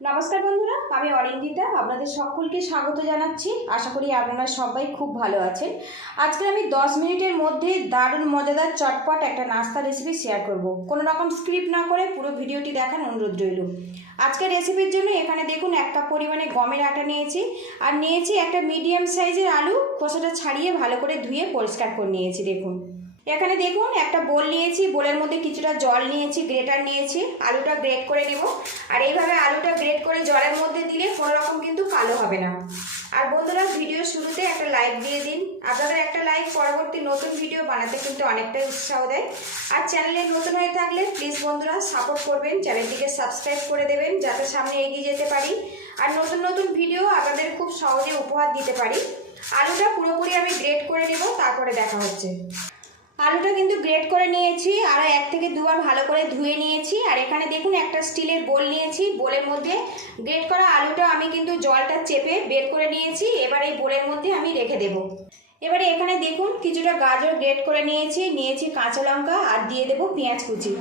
নমস্কার বন্ধুরা, আমি অরিন্দিতা আপনাদের সকলকে স্বাগত জানাচ্ছি। আশা করি আপনারা সবাই খুব ভালো আছেন। আজকে আমি 10 মিনিটের মধ্যে দারুণ মজাদার চটপট একটা নাস্তা রেসিপি শেয়ার করব। কোনো রকম স্ক্রিপ্ট না করে পুরো ভিডিওটি দেখার অনুরোধ রইল। আজকের রেসিপির জন্য এখানে দেখুন 1 কাপ পরিমাণে গমের আটা নিয়েছি, আর নিয়েছি একটা মিডিয়াম সাইজের আলু, খোসাটা ছাড়িয়ে ভালো করে ধুয়ে পরিষ্কার করে নিয়েছি। দেখুন এখানে দেখুন একটা বোল নিয়েছি, বোলের মধ্যে কিছুটা জল নিয়েছি, গ্রেটার নিয়েছি, আলুটা গ্রেট করে নেব। আর এইভাবে আলুটা গ্রেট করে জলের মধ্যে দিলে কোনো রকম কিন্তু কালো হবে না। আর বন্ধুরা, ভিডিওর শুরুতে একটা লাইক দিয়ে দিন। আপনাদের একটা লাইক পরবর্তী নতুন ভিডিও বানাতে কিন্তু অনেকটাই উৎসাহ দেয়। আর চ্যানেলে নতুন হয়ে থাকলে প্লিজ বন্ধুরা সাপোর্ট করবেন, চ্যানেলটিকে সাবস্ক্রাইব করে দেবেন যাতে সামনে এগিয়ে যেতে পারি আর নতুন নতুন ভিডিও আপনাদের খুব সহজে উপহার দিতে পারি। আলুটা পুরোপুরি আমি গ্রেট করে নেব, তারপরে দেখা হচ্ছে। আলুটা কিন্তু গ্রেট করে নিয়েছি, আর 1 থেকে 2 বার ভালো করে ধুয়ে নিয়েছি। আর এখানে দেখুন একটা স্টিলের বোল নিয়েছি, বোলের মধ্যে গ্রেট করা আলুটা আমি কিন্তু জলটা চেপে বের করে নিয়েছি। এবার এই বোলের মধ্যে আমি রেখে দেব। এবারে এখানে দেখুন কিছুটা গাজর গ্রেট করে নিয়েছি কাঁচা লঙ্কা, আর দিয়ে দেব পেঁয়াজ কুচি।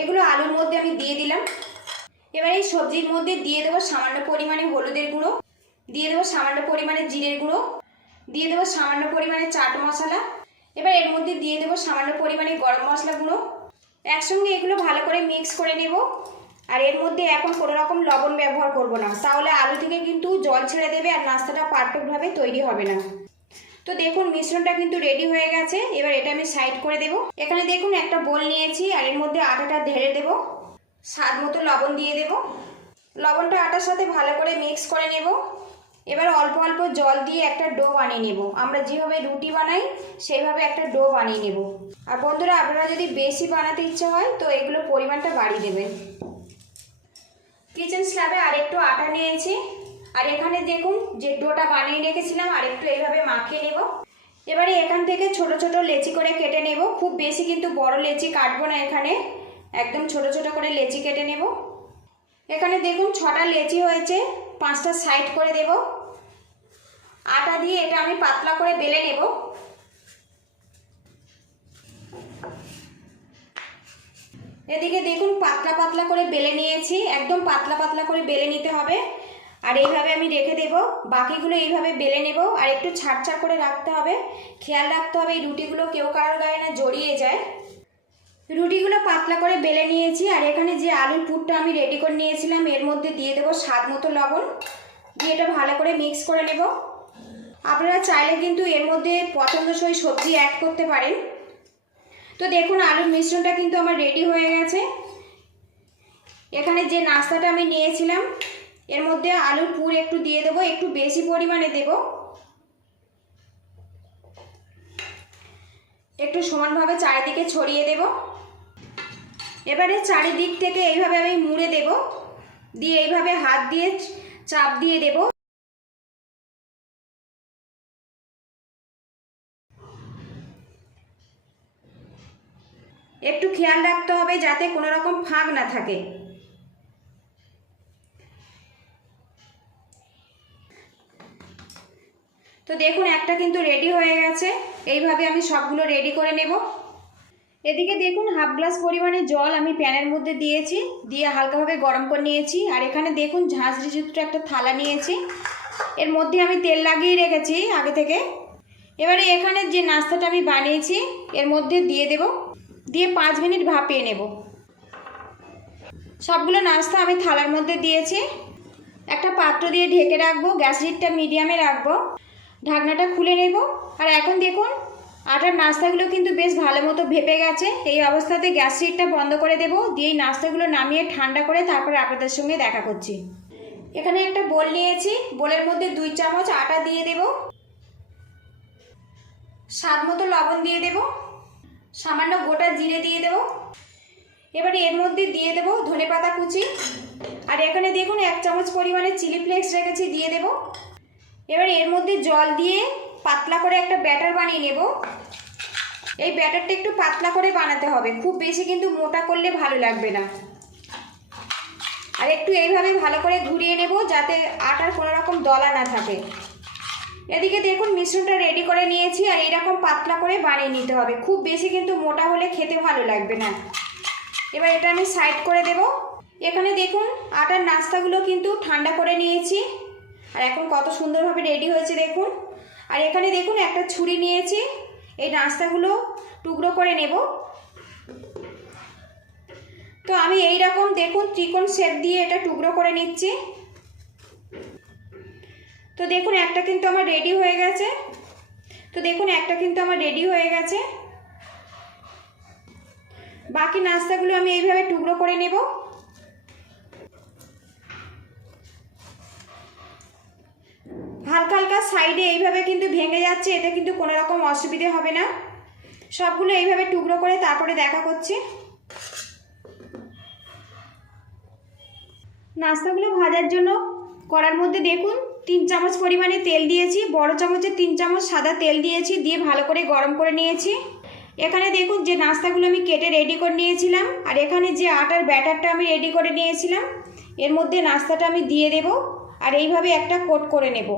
এগুলো আলুর মধ্যে আমি দিয়ে দিলাম। এবার এই সবজির মধ্যে দিয়ে দেবো সামান্য পরিমাণে হলুদের গুঁড়ো, দিয়ে দেবো সামান্য পরিমাণে জিরের গুঁড়ো, দিয়ে দেবো সামান্য পরিমাণে চাট মশলা। এবার এর মধ্যে দিয়ে দেবো সামান্য পরিমাণে গরম মশলা গুঁড়ো। একসঙ্গে এগুলো ভালো করে মিক্স করে নেব। আর এর মধ্যে এখন কোনো রকম লবণ ব্যবহার করব না, তাহলে আলু থেকে কিন্তু জল ছেড়ে দেবে আর নাস্তাটা পারফেক্টভাবে তৈরি হবে না। তো দেখুন মিশ্রণটা কিন্তু রেডি হয়ে গেছে। এবার এটা আমি সাইড করে দেব। এখানে দেখুন একটা বোল নিয়েছি, আর এর মধ্যে আটাটা ঢেলে দেব। স্বাদ মতো লবণ দিয়ে দেব। লবণটা আটার সাথে ভালো করে মিক্স করে নেব। এবার অল্প অল্প জল দিয়ে একটা ডো বানিয়ে নেব। আমরা যেভাবে রুটি বানাই সেইভাবে একটা ডো বানিয়ে নেব। আর বন্ধুরা, আপনারা যদি বেশি বানাতে ইচ্ছে হয় তো এগুলো পরিমাণটা বাড়িয়ে দেবেন। কিচেন স্ল্যাবে আরেকটু আটা নিয়েছি, আর এখানে দেখুন যে ডোটা বানিয়ে রেখেছিলাম আর একটু এইভাবে মাখিয়ে নেব। এবারে এখান থেকে ছোট ছোট লেচি করে কেটে নেব। খুব বেশি কিন্তু বড় লেচি কাটবো না, এখানে একদম ছোট ছোট করে লেচি কেটে নেব। এখানে দেখুন 6টা লেচি হয়েছে, 5টা সাইড করে দেব। আটা দিয়ে এটা আমি পাতলা করে বেলে নেব। এদিকে দেখুন পাতলা পাতলা করে বেলে নিয়েছি, একদম পাতলা পাতলা করে বেলে নিতে হবে। আর এইভাবে আমি রেখে দেব। বাকিগুলো এইভাবে বেলে নেব, আর একটু ছাড় ছাড় করে রাখতে হবে। খেয়াল রাখতে হবে এই রুটিগুলো কেউ কারোর গায়ে না জড়িয়ে যায়। রুটিগুলো পাতলা করে বেলে নিয়েছি, আর এখানে যে আলুর পুরটা আমি রেডি করে নিয়েছিলাম এর মধ্যে দিয়ে দেবো স্বাদ মতো লবণ, দিয়ে এটা ভালো করে মিক্স করে নেব। আপনারা চাইলে কিন্তু এর মধ্যে পছন্দসই সবজি অ্যাড করতে পারেন। তো দেখুন আলুর মিশ্রণটা কিন্তু আমার রেডি হয়ে গেছে। এখানে যে নাস্তাটা আমি নিয়েছিলাম এর মধ্যে আলুর পুর একটু দিয়ে দেবো, একটু বেশি পরিমাণে দেব। একটু সমানভাবে চারিদিকে ছড়িয়ে দেব। এবারে চারিদিক থেকে এইভাবে আমি মুড়ে দেব, দিয়ে এইভাবে হাত দিয়ে চাপ দিয়ে দেব। একটু খেয়াল রাখতে হবে যাতে কোনো রকম ফাঁক না থাকে। তো দেখুন একটা কিন্তু রেডি হয়ে গেছে। এইভাবে আমি সবগুলো রেডি করে নেব। এদিকে দেখুন হাফ গ্লাস পরিমাণে জল আমি প্যানের মধ্যে দিয়েছি, দিয়ে হালকাভাবে গরম করে নিয়েছি। আর এখানে দেখুন ঝাঁঝরিযুক্ত একটা থালা নিয়েছি, এর মধ্যে আমি তেল লাগিয়ে রেখেছি আগে থেকে। এবারে এখানে যে নাস্তাটা আমি বানিয়েছি এর মধ্যে দিয়ে দেব, দিয়ে 5 মিনিট ভাপিয়ে নেব। সবগুলো নাস্তা আমি থালার মধ্যে দিয়েছি। একটা পাত্র দিয়ে ঢেকে রাখবো, গ্যাস হিটটা মিডিয়ামে রাখবো, ঢাকনাটা খুলে নেব। আর এখন দেখুন আটার নাস্তাগুলো কিন্তু বেশ ভালো মতো ভেপে গেছে। এই অবস্থাতে গ্যাস হিটটা বন্ধ করে দেব, দিয়ে এই নাস্তাগুলো নামিয়ে ঠান্ডা করে তারপরে আপনাদের সঙ্গে দেখা করছি। এখানে একটা বোল নিয়েছি, বোলের মধ্যে 2 চামচ আটা দিয়ে দেব, স্বাদ মতো লবণ দিয়ে দেব, সামান্য গোটা জিরে দিয়ে দেব। এবারে এর মধ্যে দিয়ে দেব ধনেপাতা কুচি, আর এখানে দেখুন 1 চামচ পরিমাণে চিলি ফ্লেক্স রেখেছি, দিয়ে দেব। এবারে এর মধ্যে জল দিয়ে পাতলা করে একটা ব্যাটার বানিয়ে নেব। এই ব্যাটারটা একটু পাতলা করে বানাতে হবে, খুব বেশি কিন্তু মোটা করলে ভালো লাগবে না। আর একটু এইভাবে ভালো করে ঘুরিয়ে নেব যাতে আটার কোনো রকম দলা না থাকে। এদিকে দেখুন মিশ্রণটা রেডি করে নিয়েছি, আর এইরকম পাতলা করে বানিয়ে নিতে হবে, খুব বেশি কিন্তু মোটা হলে খেতে ভালো লাগবে না। এবার এটা আমি সাইড করে দেব। এখানে দেখুন আটার নাস্তাগুলো কিন্তু ঠান্ডা করে নিয়েছি, আর এখন কত সুন্দরভাবে রেডি হয়েছে দেখুন। আর এখানে দেখুন একটা ছুরি নিয়েছি, এই নাস্তাগুলো টুকরো করে নেব। তো আমি এই রকম দেখুন ত্রিকোণ শেপ দিয়ে এটা টুকরো করে নিচ্ছি। তো দেখুন একটা কিন্তু আমার রেডি হয়ে গেছে। বাকি নাস্তাগুলো আমি এইভাবে টুকরো করে নেব। হালকা হালকা সাইডে এইভাবে কিন্তু ভেঙে যাচ্ছে, এতে কিন্তু কোনো রকম অসুবিধে হবে না। সবগুলো এইভাবে টুকরো করে তারপরে দেখা করছি। নাস্তাগুলো ভাজার জন্য কড়ার মধ্যে দেখুন 3 চামচ পরিমাণে তেল দিয়েছি, বড় চামচে 3 চামচ সাদা তেল দিয়েছি, দিয়ে ভালো করে গরম করে নিয়েছি। এখানে দেখুন যে নাস্তাগুলো আমি কেটে রেডি করে নিয়েছিলাম, আর এখানে যে আটার ব্যাটারটা আমি রেডি করে নিয়েছিলাম, এর মধ্যে নাস্তাটা আমি দিয়ে দেব, আর এইভাবে একটা কোট করে নেব।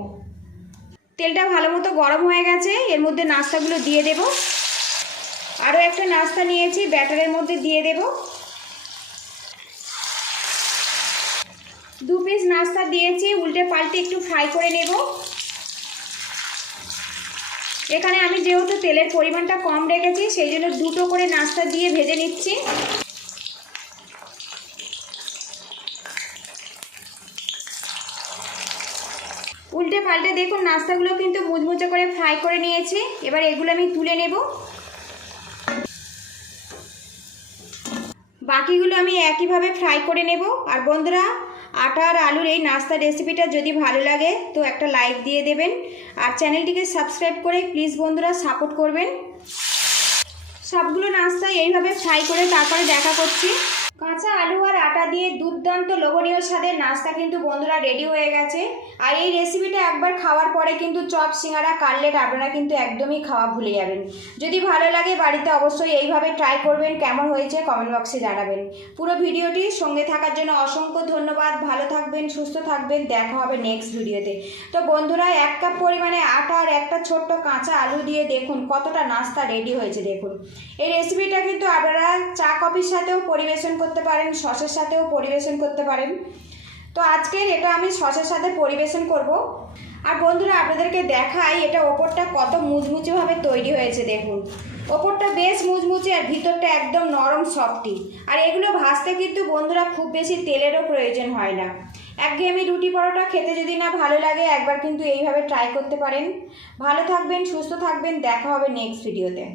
তেলটা ভালো মতো গরম হয়ে গেছে, এর মধ্যে নাস্তাগুলো দিয়ে দেব। আরও একটা নাস্তা নিয়েছি, ব্যাটারের মধ্যে দিয়ে দেব। 2 পিস নাস্তা দিয়েছি, উল্টে পাল্টে একটু ফ্রাই করে নেব। এখানে আমি যেহেতু তেলের পরিমাণটা কম রেখেছি, সেই জন্য 2টো করে নাস্তা দিয়ে ভেজে নিচ্ছি। উল্টে পাল্টে দেখুন নাস্তাগুলো কিন্তু মুচমুচে করে ফ্রাই করে নিয়েছি। এবার এগুলো আমি তুলে নেব। বাকিগুলো আমি একইভাবে ফ্রাই করে নেব। আর বন্ধুরা, আটা আর আলুর এই নাস্তা রেসিপিটা যদি ভালো লাগে তো একটা লাইক দিয়ে দেবেন, আর চ্যানেলটিকে সাবস্ক্রাইব করে প্লিজ বন্ধুরা সাপোর্ট করবেন। সবগুলো নাস্তা এইভাবে ফ্রাই করে তারপরে দেখা করছি। কাঁচা আলু আর আটা দিয়ে দুর্দান্ত লোভনীয় স্বাদের নাস্তা কিন্তু বন্ধুরা রেডি হয়ে গেছে। আর এই রেসিপিটা একবার খাওয়ার পরে কিন্তু চপ, সিঙ্গারা, কাটলেট আপনারা কিন্তু একদমই খাওয়া ভুলে যাবেন। যদি ভালো লাগে বাড়িতে অবশ্যই এইভাবে ট্রাই করবেন। কেমন হয়েছে কমেন্ট বক্সে জানাবেন। পুরো ভিডিওটি সঙ্গে থাকার জন্য অসংখ্য ধন্যবাদ। ভালো থাকবেন, সুস্থ থাকবেন, দেখা হবে নেক্সট ভিডিওতে। তো বন্ধুরা, 1 কাপ পরিমাণে আটা আর একটা ছোট্ট কাঁচা আলু দিয়ে দেখুন কতটা নাস্তা রেডি হয়েছে দেখুন। এই রেসিপিটা কিন্তু আপনারা চা কফির সাথেও পরিবেশন করতে পারেন, সসের সাথেও পরিবেশন করতে পারেন। তো আজকের এটা আমি সসের সাথে পরিবেশন করব। আর বন্ধুরা, আপনাদেরকে দেখাই এটা ওপরটা কত মুচমুচেভাবে তৈরি হয়েছে দেখুন। ওপরটা বেশ মুচমুচে আর ভিতরটা একদম নরম সফটি। আর এগুলো ভাজতে কিন্তু বন্ধুরা খুব বেশি তেলেরও প্রয়োজন হয় না। একঘেয়েমি রুটি পরোটা খেতে যদি না ভালো লাগে, একবার কিন্তু এইভাবে ট্রাই করতে পারেন। ভালো থাকবেন, সুস্থ থাকবেন, দেখা হবে নেক্সট ভিডিওতে।